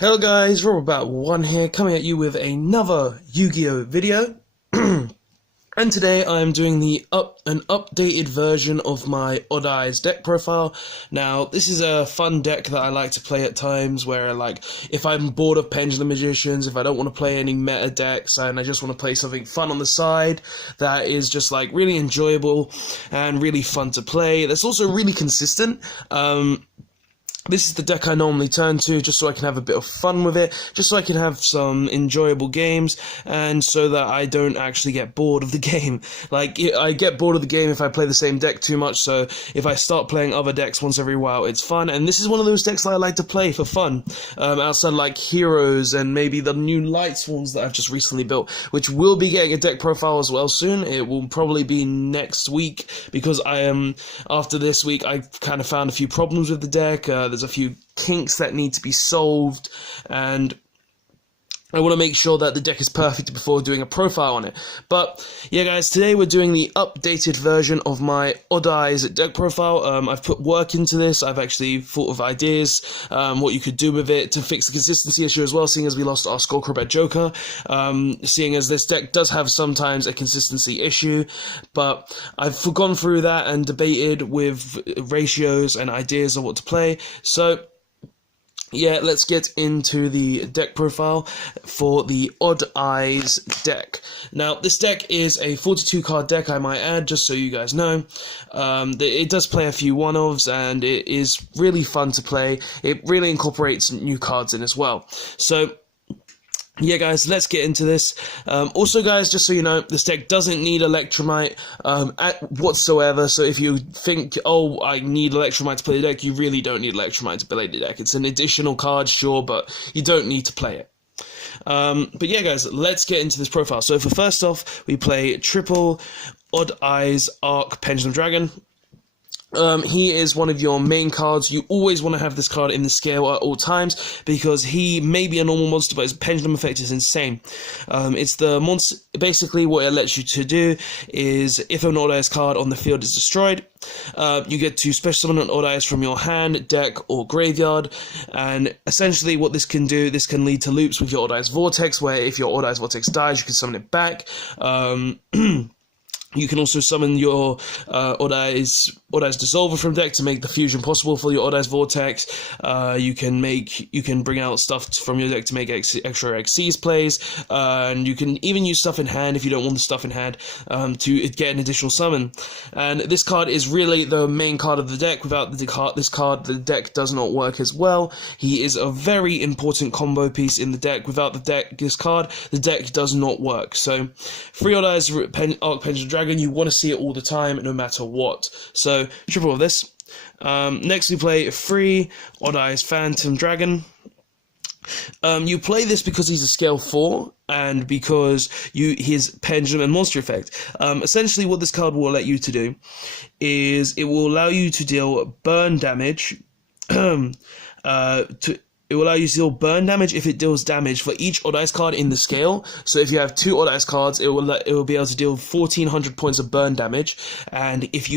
Hello guys, Robert1 here, coming at you with another Yu-Gi-Oh video. And today I'm doing an updated version of my Odd Eyes deck profile. Now, this is a fun deck that I like to play at times where, like, if I'm bored of Pendulum Magicians, if I don't want to play any meta decks, and I just want to play something fun on the side that is just, like, really enjoyable and really fun to play. That's also really consistent. This is the deck I normally turn to, just so I can have a bit of fun with it, just so I can have some enjoyable games, and so that I don't actually get bored of the game. Like, I get bored of the game if I play the same deck too much, so if I start playing other decks once every while, it's fun, and this is one of those decks that I like to play for fun, outside like Heroes and maybe the new Light Swarms that I've just recently built, which will be getting a deck profile as well soon. It will probably be next week, because after this week, I've kind of found a few problems with the deck. There's a few kinks that need to be solved, and I want to make sure that the deck is perfect before doing a profile on it. But yeah, guys, today we're doing the updated version of my Odd Eyes deck profile. I've put work into this. I've actually thought of ideas, what you could do with it to fix the consistency issue as well, seeing as we lost our Skullcrowbat Joker, seeing as this deck does have sometimes a consistency issue. But I've gone through that and debated with ratios and ideas of what to play. So yeah, let's get into the deck profile for the Odd Eyes deck. Now, this deck is a 42 card deck, I might add, just so you guys know. It does play a few one-offs, and it is really fun to play. It really incorporates new cards in as well. So yeah, guys, let's get into this. Also, guys, just so you know, this deck doesn't need Electromite whatsoever. So if you think, oh, I need Electromite to play the deck, you really don't need Electromite to play the deck. It's an additional card, sure, but you don't need to play it. But yeah, guys, let's get into this profile. So for first off, we play triple Odd Eyes Arc Pendulum Dragon. He is one of your main cards. You always want to have this card in the scale at all times, because he may be a normal monster, but his pendulum effect is insane. It's the monster. Basically, what it lets you to do is, if an Odd Eyes card on the field is destroyed, you get to special summon an Odd Eyes from your hand, deck, or graveyard. And essentially, what this can do, this can lead to loops with your Odd Eyes Vortex, where if your Odd Eyes Vortex dies, you can summon it back. You can also summon your Odd Eyes Dissolver from deck to make the fusion possible for your Odd Eyes Vortex. You can bring out stuff from your deck to make extra XCs plays, and you can even use stuff in hand if you don't want the stuff in hand to get an additional summon. And this card is really the main card of the deck. Without this card, the deck does not work as well. He is a very important combo piece in the deck. Without this card, the deck does not work. So, 3 Odd Eyes Arc Pendulum Dragon. You want to see it all the time, no matter what. So, triple of this. Next, we play 3 Odd Eyes Phantom Dragon. You play this because he's a scale 4, and because his pendulum and monster effect. Essentially, what this card will let you to do is it will allow you to deal burn damage. It will allow you to deal burn damage if it deals damage for each Odd Eyes card in the scale. So if you have 2 Odd Eyes cards, it will be able to deal 1400 points of burn damage. And if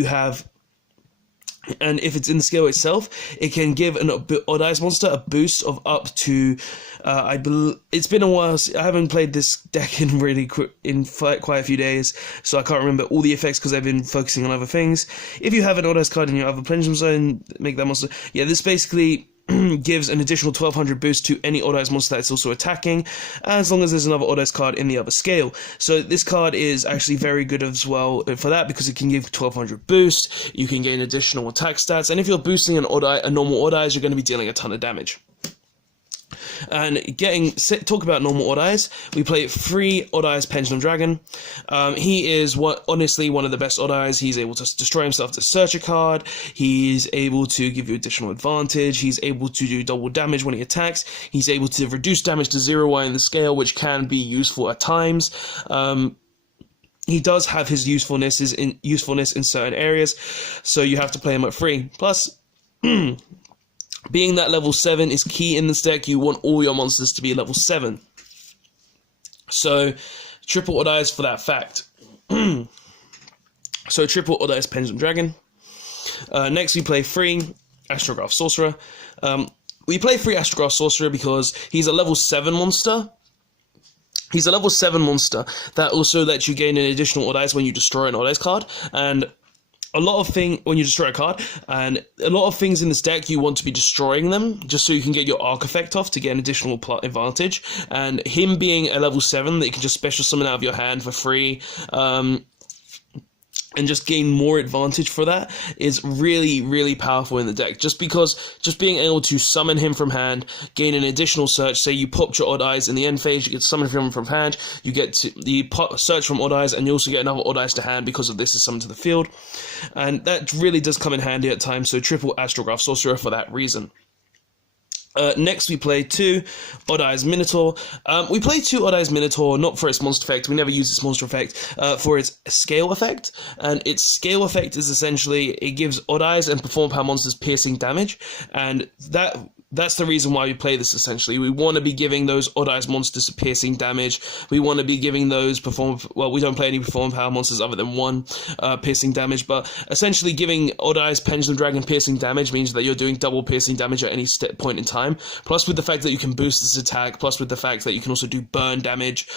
it's in the scale itself, it can give an Odd Eyes monster a boost of up to, it's been a while. I haven't played this deck in quite a few days, so I can't remember all the effects because I've been focusing on other things. If you have an Odd Eyes card in your other Pendulum Zone, make that monster. Yeah, this basically gives an additional 1200 boost to any Odd Eyes monster that's also attacking, as long as there's another Odd Eyes card in the other scale. So this card is actually very good as well for that, because it can give 1200 boost. You can gain additional attack stats, and if you're boosting a normal Odd Eyes, you're going to be dealing a ton of damage. And talk about normal Odd Eyes, we play 3 Odd Eyes Pendulum Dragon. He is honestly one of the best Odd Eyes. He's able to destroy himself to search a card. He's able to give you additional advantage. He's able to do double damage when he attacks. He's able to reduce damage to 0 in the scale, which can be useful at times. He does have his usefulness in certain areas, so you have to play him at 3. Plus, being that level 7 is key in this deck, you want all your monsters to be level 7. So, triple Odd Eyes for that fact. So, triple Odd Eyes Pendulum Dragon. Next, we play 3 Astrograph Sorcerer. we play 3 Astrograph Sorcerer because he's a level 7 monster. He's a level 7 monster that also lets you gain an additional Odd Eyes when you destroy an Odd Eyes card, and when you destroy a card, and a lot of things in this deck you want to be destroying them just so you can get your arc effect off to get an additional plot advantage. And him being a level 7 that you can just special summon out of your hand for free, and just gain more advantage for that is really, really powerful in the deck. Just because, just being able to summon him from hand, gain an additional search. Say you popped your Odd Eyes in the end phase, you get to summon him from hand, you get to search from Odd Eyes, and you also get another Odd Eyes to hand because of this is summoned to the field. And that really does come in handy at times, so triple Astrograph Sorcerer for that reason. Next we play 2 Odd Eyes Minotaur. We play 2 Odd Eyes Minotaur not for its monster effect, we never use its monster effect, for its scale effect. And its scale effect is essentially, it gives Odd Eyes and Perform Power monsters piercing damage, and that's the reason why we play this essentially. We want to be giving those Odd Eyes monsters piercing damage, we want to be giving those we don't play any Perform Power monsters other than 1 piercing damage, but essentially giving Odd Eyes Pendulum Dragon piercing damage means that you're doing double piercing damage at any point in time. Plus with the fact that you can boost this attack, plus with the fact that you can also do burn damage,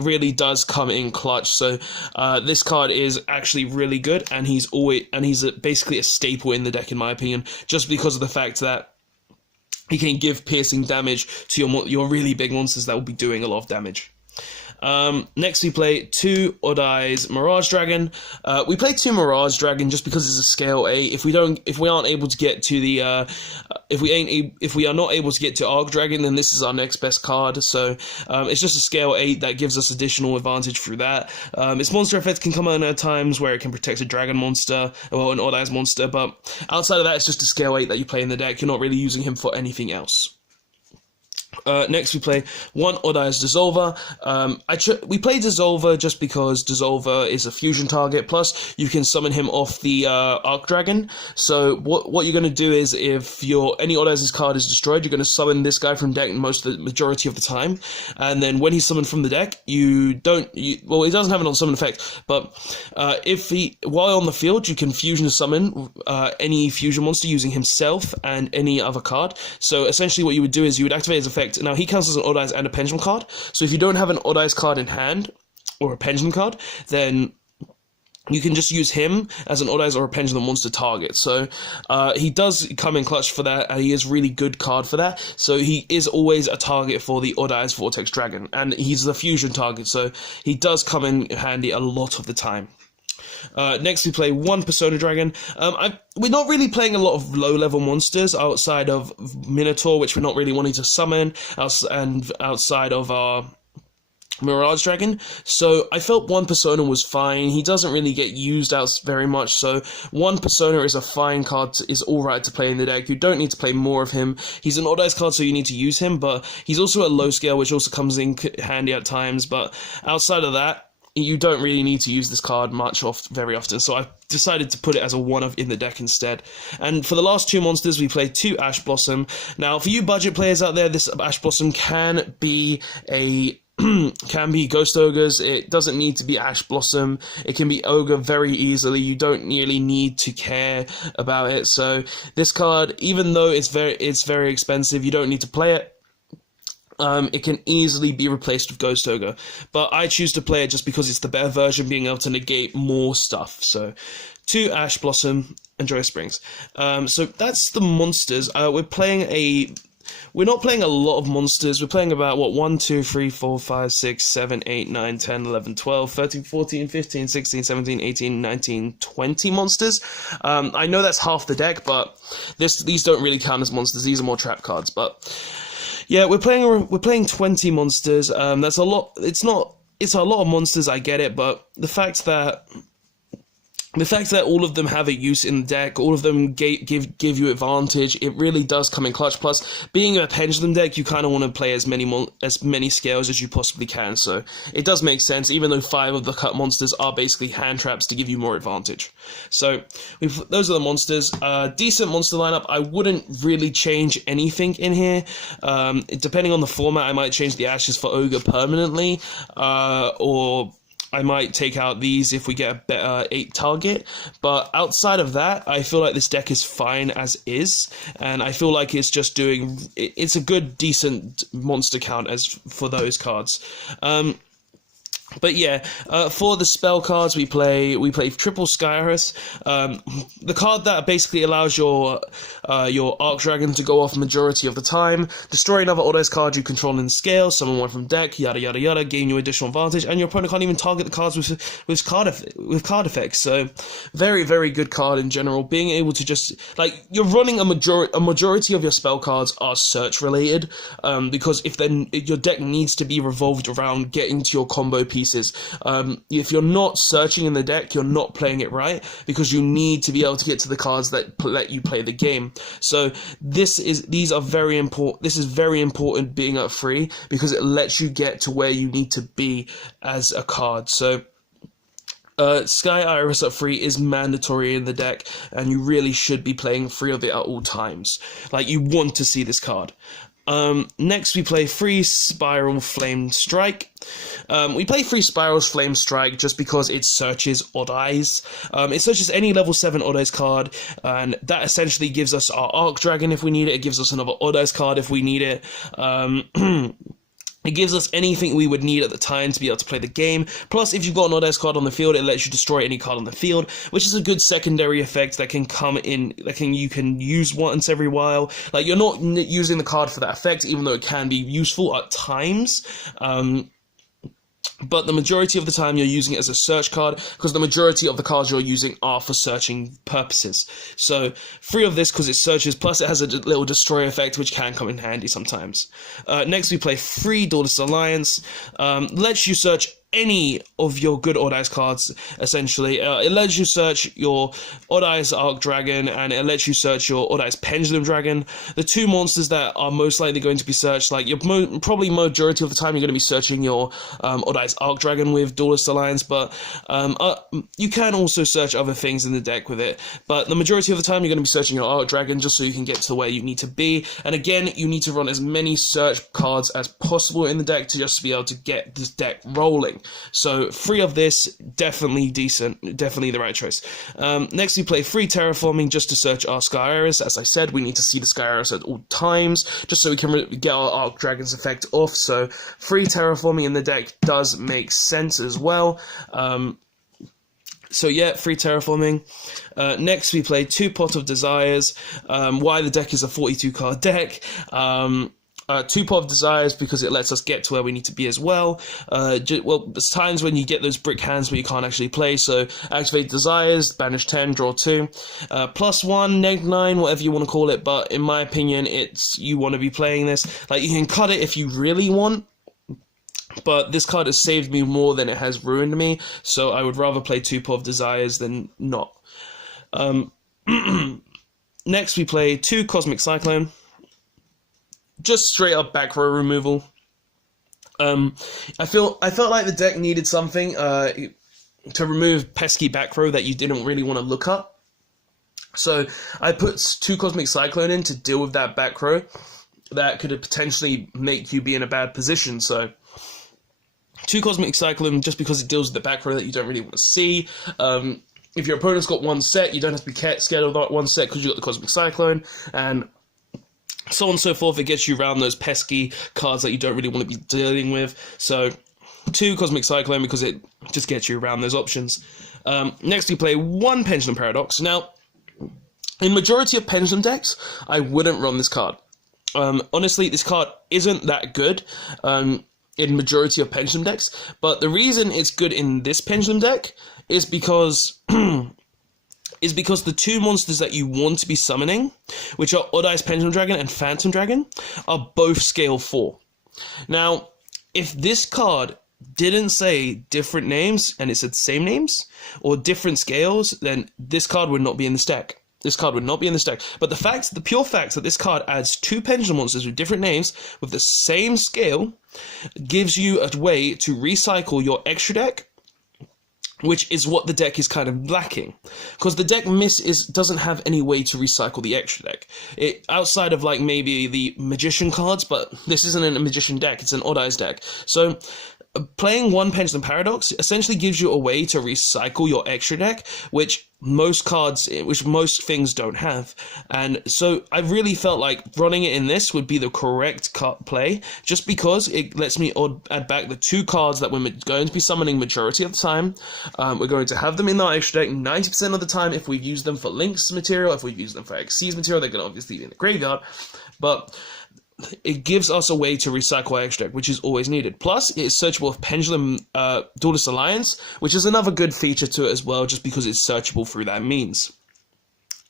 really does come in clutch. So this card is actually really good, and he's basically a staple in the deck in my opinion, just because of the fact that he can give piercing damage to your really big monsters that will be doing a lot of damage. Next we play 2 Odd Eyes Mirage Dragon. We play 2 Mirage Dragon just because it's a scale 8. If we aren't able to get to the if we are not able to get to Arc Dragon, then this is our next best card. So it's just a scale 8 that gives us additional advantage through that. Its monster effect can come on at times where it can protect a dragon monster, well, an Odd Eyes monster, but outside of that, it's just a scale 8 that you play in the deck. You're not really using him for anything else. Next we play 1 Odd Eyes Dissolver. We play Dissolver just because Dissolver is a fusion target, plus you can summon him off the Arc Dragon. So what you're going to do is, if any Odd Eyes card is destroyed, you're going to summon this guy from deck majority of the time, and then when he's summoned from the deck, he doesn't have an on-summon effect, but while on the field, you can fusion summon any fusion monster using himself and any other card. So essentially what you would do is you would activate his effect. Now he counts as an Odd Eyes and a Pendulum card, so if you don't have an Odd Eyes card in hand, or a Pendulum card, then you can just use him as an Odd Eyes or a Pendulum monster target. So he does come in clutch for that, and he is really good card for that. So he is always a target for the Odd Eyes Vortex Dragon, and he's the fusion target, so he does come in handy a lot of the time. Next we play 1 Persona Dragon. We're not really playing a lot of low-level monsters outside of Minotaur, which we're not really wanting to summon, and outside of our Mirage Dragon, so I felt 1 Persona was fine. He doesn't really get used out very much, so 1 Persona is a fine card, is alright to play in the deck. You don't need to play more of him. He's an Odd Eyes card, so you need to use him, but he's also a low scale, which also comes in handy at times, but outside of that, you don't really need to use this card very often, so I decided to put it as a 1 in the deck instead. And for the last 2 monsters, we played 2 Ash Blossom. Now, for you budget players out there, this Ash Blossom can be Ghost Ogres. It doesn't need to be Ash Blossom. It can be Ogre very easily. You don't really need to care about it. So this card, even though it's very expensive, you don't need to play it. It can easily be replaced with Ghost Ogre, but I choose to play it just because it's the better version, being able to negate more stuff. So 2 Ash Blossom and Joyous Springs. So that's the monsters. We're not playing a lot of monsters. We're playing about, 1, 2, 3, 4, 5, 6, 7, 8, 9, 10, 11, 12, 13, 14, 15, 16, 17, 18, 19, 20 monsters. I know that's half the deck, but these don't really count as monsters. These are more trap cards, but yeah, we're playing 20 monsters. That's a lot. It's a lot of monsters, I get it, but the fact that all of them have a use in the deck, all of them give you advantage, it really does come in clutch. Plus, being a Pendulum deck, you kind of want to play as many scales as you possibly can, so it does make sense, even though 5 of the cut monsters are basically hand traps to give you more advantage. So, those are the monsters. Decent monster lineup. I wouldn't really change anything in here. Depending on the format, I might change the Ashes for Ogre permanently, or I might take out these if we get a better 8 target, but outside of that, I feel like this deck is fine as is, and I feel like it's just it's a good, decent monster count as for those cards. But yeah, for the spell cards, we play triple Skyris, the card that basically allows your Arc Dragon to go off majority of the time, destroy another Autos card you control in scale, summon one from deck, yada yada yada, gain you additional advantage, and your opponent can't even target the cards with card effects. So very, very good card in general. Being able to just, like, you're running a majority of your spell cards are search related, because if your deck needs to be revolved around getting to your combo pieces. If you're not searching in the deck, you're not playing it right, because you need to be able to get to the cards that let you play the game. So this is very important being at 3, because it lets you get to where you need to be as a card. So Sky Iris at 3 is mandatory in the deck, and you really should be playing 3 of it at all times. Like, you want to see this card. Next we play 3 Spiral Flame Strike. We play 3 Spirals Flame Strike just because it searches Odd Eyes. It searches any level 7 Odd Eyes card, and that essentially gives us our Arc Dragon if we need it. It gives us another Odd Eyes card if we need it. It gives us anything we would need at the time to be able to play the game. Plus, if you've got an Odd-Eyes card on the field, it lets you destroy any card on the field, which is a good secondary effect that can come in, you can use once every while. Like, you're not using the card for that effect, even though it can be useful at times. But the majority of the time you're using it as a search card, because the majority of the cards you're using are for searching purposes. So 3 of this because it searches, plus it has a little destroy effect which can come in handy sometimes. Next we play 3 Duelist Alliance. Lets you search any of your good Odd Eyes cards, essentially. It lets you search your Odd Eyes Arc Dragon, and it lets you search your Odd Eyes Pendulum Dragon. The 2 monsters that are most likely going to be searched, like, you're probably majority of the time you're going to be searching your Odd Eyes Arc Dragon with Duelist Alliance, but you can also search other things in the deck with it. But the majority of the time you're going to be searching your Arc Dragon just so you can get to where you need to be. And again, you need to run as many search cards as possible in the deck to just be able to get this deck rolling. So 3 of this, definitely decent, definitely the right choice. Next we play 3 Terraforming just to search our Sky Iris. As I said, we need to see the Sky Iris at all times, just so we can get our Arc Dragon's effect off. So 3 Terraforming in the deck does make sense as well. So yeah, 3 Terraforming. Next we play 2 Pot of Desires. Why the deck is a 42 card deck. 2 Pot of Desires because it lets us get to where we need to be as well. Well, there's times when you get those brick hands where you can't actually play, so activate Desires, banish 10, draw 2. +1, -9, whatever you want to call it, but in my opinion, you want to be playing this. Like, you can cut it if you really want, but this card has saved me more than it has ruined me, so I would rather play 2 Pot of Desires than not. Next we play 2 Cosmic Cyclone. Just straight up back row removal. I felt like the deck needed something to remove pesky back row that you didn't really want to look up. So I put 2 Cosmic Cyclone in to deal with that back row that could potentially make you be in a bad position. So 2 Cosmic Cyclone just because it deals with the back row that you don't really want to see. If your opponent's got 1 set, you don't have to be scared of that 1 set because you got the Cosmic Cyclone, and so on and so forth. It gets you around those pesky cards that you don't really want to be dealing with. So 2 Cosmic Cyclone because it just gets you around those options. Next we play 1 Pendulum Paradox. Now, in majority of Pendulum decks, I wouldn't run this card. Honestly, this card isn't that good in majority of Pendulum decks, but the reason it's good in this Pendulum deck is because the 2 monsters that you want to be summoning, which are Odd Eyes Pendulum Dragon and Phantom Dragon, are both scale 4. Now, if this card didn't say different names and it said same names or different scales, then this card would not be in this deck. This card would not be in this deck. But the pure fact that this card adds 2 Pendulum monsters with different names with the same scale gives you a way to recycle your extra deck, which is what the deck is kind of lacking, because the deck doesn't have any way to recycle the extra deck. Outside of, like, maybe the Magician cards, but this isn't a Magician deck, it's an Odd Eyes deck. So playing one Pendulum Paradox essentially gives you a way to recycle your extra deck, which most things don't have. And so I really felt like running it in this would be the correct play, just because it lets me add back the 2 cards that we're going to be summoning majority of the time. We're going to have them in our extra deck 90% of the time. If we've used them for Link's material, if we've used them for Xyz's material, they're going to obviously be in the graveyard. But it gives us a way to recycle our extra deck, which is always needed. Plus, it's searchable with Pendulum Duelist Alliance, which is another good feature to it as well, just because it's searchable through that means.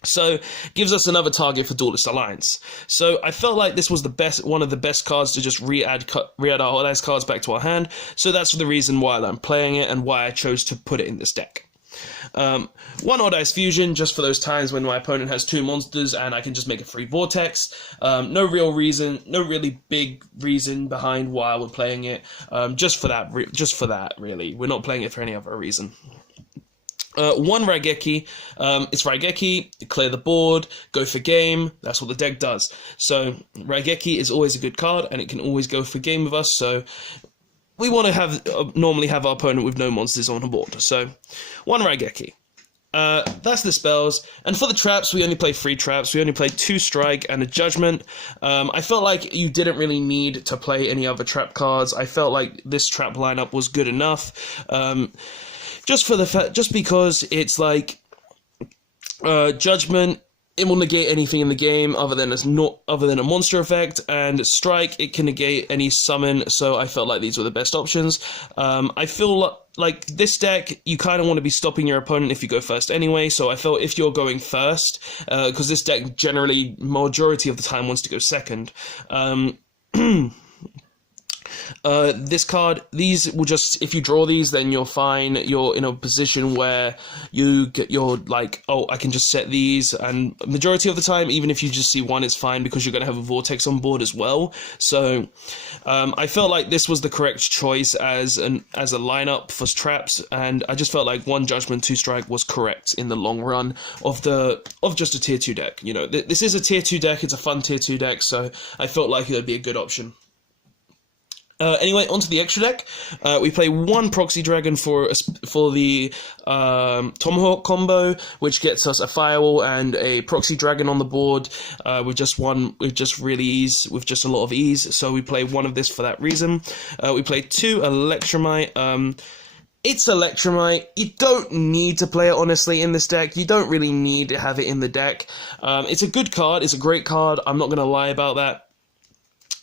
So, gives us another target for Duelist Alliance. So, I felt like this was one of the best cards to just re-add our Alliance cards back to our hand. So that's the reason why I'm playing it and why I chose to put it in this deck. One Odd Eyes Fusion, just for those times when my opponent has 2 monsters and I can just make a free Vortex. No really big reason behind why we're playing it. Just for that, really. We're not playing it for any other reason. One Raigeki, it's Raigeki, clear the board, go for game, that's what the deck does. So, Raigeki is always a good card, and it can always go for game with us, so we want to normally have our opponent with no monsters on the board. So, one Raigeki. That's the spells, and for the traps, we only play 3 traps. We only play 2 Strike and a Judgment. I felt like you didn't really need to play any other trap cards. I felt like this trap lineup was good enough. Just because it's like Judgment, it will negate anything in the game other than a monster effect, and Strike, it can negate any summon. So I felt like these were the best options. I feel like this deck, you kind of want to be stopping your opponent if you go first anyway. So I felt if you're going first, because this deck generally majority of the time wants to go second. This card, these will just, if you draw these, then you're fine. You're in a position where you're like, oh, I can just set these, and majority of the time, even if you just see one, it's fine, because you're going to have a Vortex on board as well. So, I felt like this was the correct choice as a lineup for traps, and I just felt like 1 Judgment, 2 Strike was correct in the long run of just a tier 2 deck. You know, this is a tier 2 deck, it's a fun tier 2 deck, so I felt like it would be a good option. Anyway, onto the extra deck. We play 1 Proxy Dragon for the Tomahawk combo, which gets us a Firewall and a Proxy Dragon on the board with just a lot of ease. So we play 1 of this for that reason. We play 2 Electromite. It's Electromite. You don't need to play it, honestly, in this deck. You don't really need to have it in the deck. It's a good card. It's a great card. I'm not going to lie about that.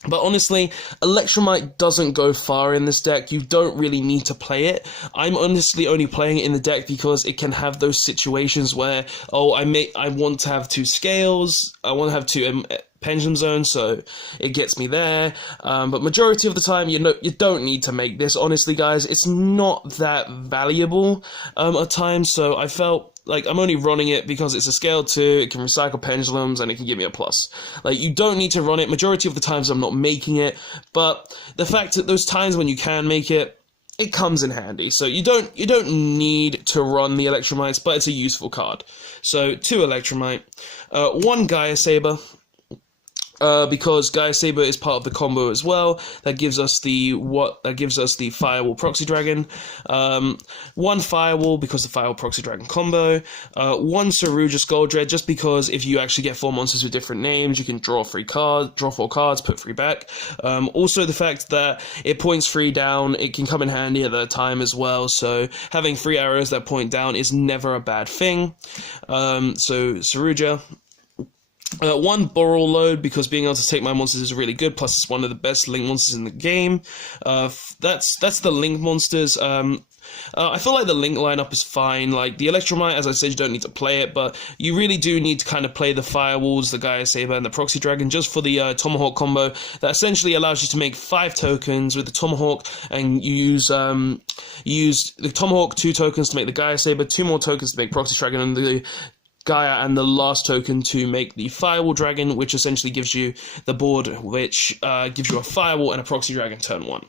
But honestly, Electromite doesn't go far in this deck. You don't really need to play it. I'm honestly only playing it in the deck because it can have those situations where, oh, I want to have 2 scales, I want to have 2 Pendulum Zones, so it gets me there. But majority of the time, you don't need to make this. Honestly, guys, it's not that valuable at times, so I felt like I'm only running it because it's a scale 2, it can recycle pendulums, and it can give me a plus. Like, you don't need to run it. Majority of the times I'm not making it, but the fact that those times when you can make it, it comes in handy. So you don't need to run the Electromites, but it's a useful card. So 2 Electromite, 1 Gaia Saber. Because Gaia Saber is part of the combo as well. That gives us the Firewall Proxy Dragon. 1 Firewall because the Firewall Proxy Dragon combo. 1 Saruja Skuldred, just because if you actually get 4 monsters with different names, you can draw 4 cards, put 3 back. Also the fact that it points 3 down, it can come in handy at that time as well. So having 3 arrows that point down is never a bad thing. So Saruja. 1 Boral Load, because being able to take my monsters is really good, plus it's one of the best Link monsters in the game. That's the Link monsters. I feel like the Link lineup is fine. Like, the Electromite, as I said, you don't need to play it, but you really do need to kind of play the Firewalls, the Gaia Saber, and the Proxy Dragon, just for the Tomahawk combo. That essentially allows you to make 5 tokens with the Tomahawk, and you use the Tomahawk 2 tokens to make the Gaia Saber, 2 more tokens to make Proxy Dragon, and the Gaia, and the last token to make the Firewall Dragon, which essentially gives you the board, which gives you a Firewall and a Proxy Dragon turn 1.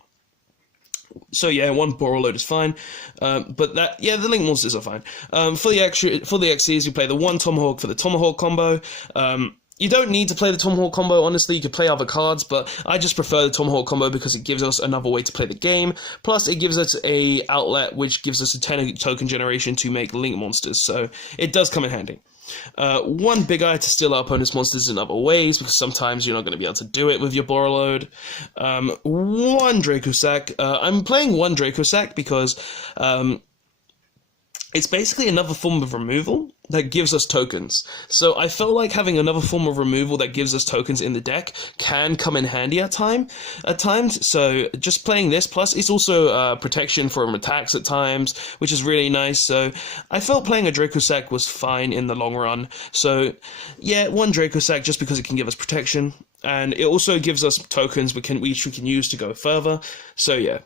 So yeah, 1 Boral Load is fine, but the Link monsters are fine. For the XCs, we play the 1 Tomahawk for the Tomahawk combo. You don't need to play the Tomahawk combo, honestly. You could play other cards, but I just prefer the Tomahawk combo because it gives us another way to play the game. Plus, it gives us a outlet which gives us a 10 token generation to make link monsters, so it does come in handy. One big eye to steal our opponent's monsters in other ways, because sometimes you're not going to be able to do it with your Borreload. One Draco Sack. I'm playing one Draco Sack because it's basically another form of removal that gives us tokens. So I felt like having another form of removal that gives us tokens in the deck can come in handy at times. So just playing this, plus it's also protection from attacks at times, which is really nice. So I felt playing a Draco Sack was fine in the long run. So yeah, one Draco Sack just because it can give us protection, and it also gives us tokens which we can use to go further. So yeah.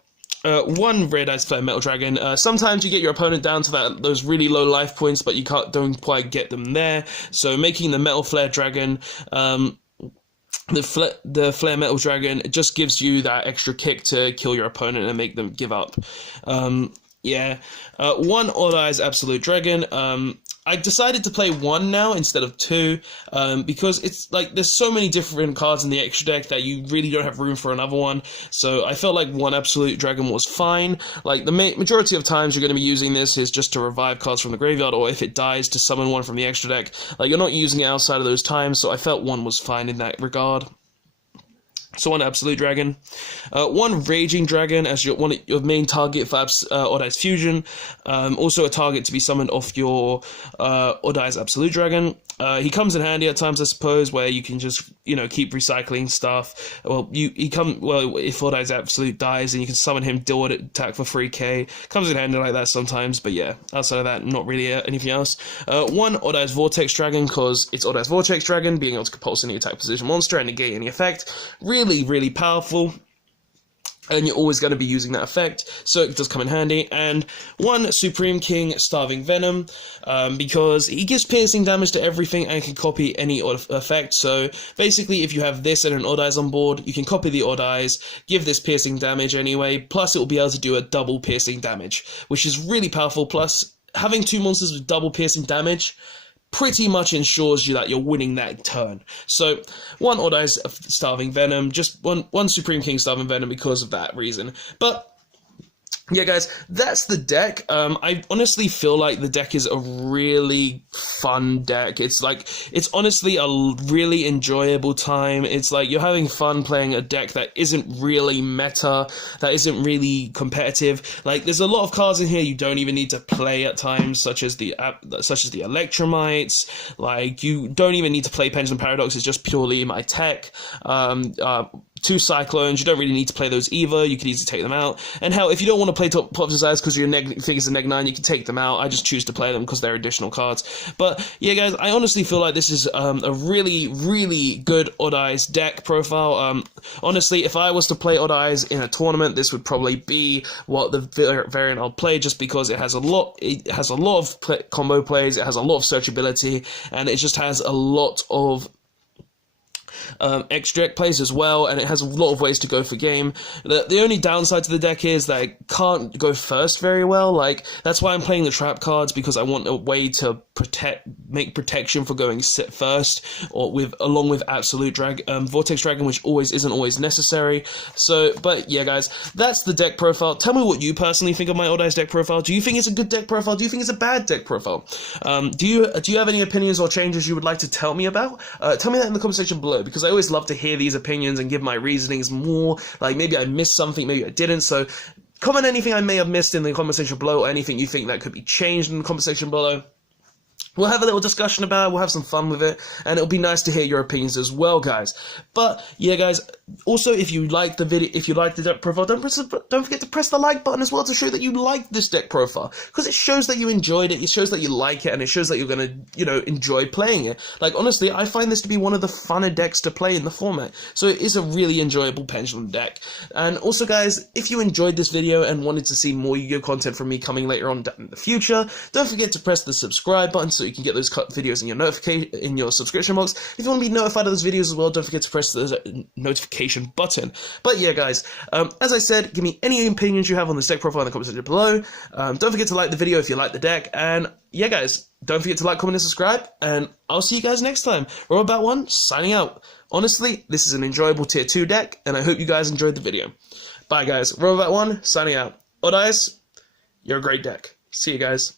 One Red Eyes Flare Metal Dragon. Sometimes you get your opponent down to those really low life points, but you don't quite get them there. So making the Metal Flare Dragon, the Flare Metal Dragon, it just gives you that extra kick to kill your opponent and make them give up. Yeah. One Odd Eyes Absolute Dragon. I decided to play one now instead of two, because it's like there's so many different cards in the extra deck that you really don't have room for another one. So I felt like one Absolute Dragon was fine. Like the majority of times you're going to be using this is just to revive cards from the graveyard, or if it dies to summon one from the extra deck. Like you're not using it outside of those times, so I felt one was fine in that regard. So one Absolute Dragon. One Raging Dragon as your main target for Odd Eyes Fusion. Also a target to be summoned off your Odd Eyes Absolute Dragon. He comes in handy at times, I suppose, where you can just, keep recycling stuff. Well, if Odd Eyes Absolute dies, and you can summon him, dual attack for 3k. Comes in handy like that sometimes, but yeah, outside of that, not really anything else. One Odd Eyes Vortex Dragon, because it's Odd Eyes Vortex Dragon, being able to compulse any attack position monster and negate any effect. Really, really powerful. And you're always going to be using that effect, so it does come in handy. And one Supreme King Starving Venom, because he gives piercing damage to everything and can copy any effect. So basically, if you have this and an Odd Eyes on board, you can copy the Odd Eyes, give this piercing damage anyway, plus it will be able to do a double piercing damage, which is really powerful. Plus, having two monsters with double piercing damage pretty much ensures you that you're winning that turn. So one Odd Eyes Starving Venom, just one Supreme King Starving Venom because of that reason. But yeah, guys, that's the deck. I honestly feel like the deck is a really fun deck. It's honestly a really enjoyable time. It's like you're having fun playing a deck that isn't really meta, that isn't really competitive. Like, there's a lot of cards in here you don't even need to play at times, such as the Electromites. Like, you don't even need to play Pendulum Paradox. It's just purely my tech. Two Cyclones, you don't really need to play those either. You could easily take them out. And hell, if you don't want to play Top Desires because your figures are neg 9, you can take them out. I just choose to play them because they're additional cards. But yeah, guys, I honestly feel like this is a really, really good Odd Eyes deck profile. Honestly, if I was to play Odd Eyes in a tournament, this would probably be what the variant I'll play, just because it has a lot. It has a lot of combo plays. It has a lot of searchability, and it just has a lot of extra deck plays as well, and it has a lot of ways to go for game. The only downside to the deck is that it can't go first very well. Like, that's why I'm playing the trap cards, because I want a way to make protection for going first, or along with Absolute Vortex Dragon, which isn't always necessary. So, but yeah, guys, that's the deck profile. Tell me what you personally think of my Odd Eyes deck profile. Do you think it's a good deck profile? Do you think it's a bad deck profile? Do you have any opinions or changes you would like to tell me about? Tell me that in the comment section below, because I always love to hear these opinions and give my reasonings more. Like, maybe I missed something, maybe I didn't. So comment anything I may have missed in the comment section below, or anything you think that could be changed in the comment section below. We'll have a little discussion about it, we'll have some fun with it, and it'll be nice to hear your opinions as well, guys. But, yeah, guys, also, if you like the video, if you like the deck profile, don't forget to press the like button as well to show that you like this deck profile, because it shows that you enjoyed it, it shows that you like it, and it shows that you're gonna, enjoy playing it. Like, honestly, I find this to be one of the funner decks to play in the format, so it is a really enjoyable Pendulum deck. And also, guys, if you enjoyed this video and wanted to see more Yu-Gi-Oh content from me coming later on in the future, don't forget to press the subscribe button so you can get those cut videos in your subscription box. If you want to be notified of those videos as well, don't forget to press the notification button. But yeah, guys, as I said, give me any opinions you have on this deck profile in the comment section below. Don't forget to like the video if you like the deck, and yeah, guys, don't forget to like, comment, and subscribe, and I'll see you guys next time. Robobat1, signing out. Honestly, this is an enjoyable tier 2 deck, and I hope you guys enjoyed the video. Bye, guys. Robobat1, signing out. Odd Eyes, you're a great deck. See you guys.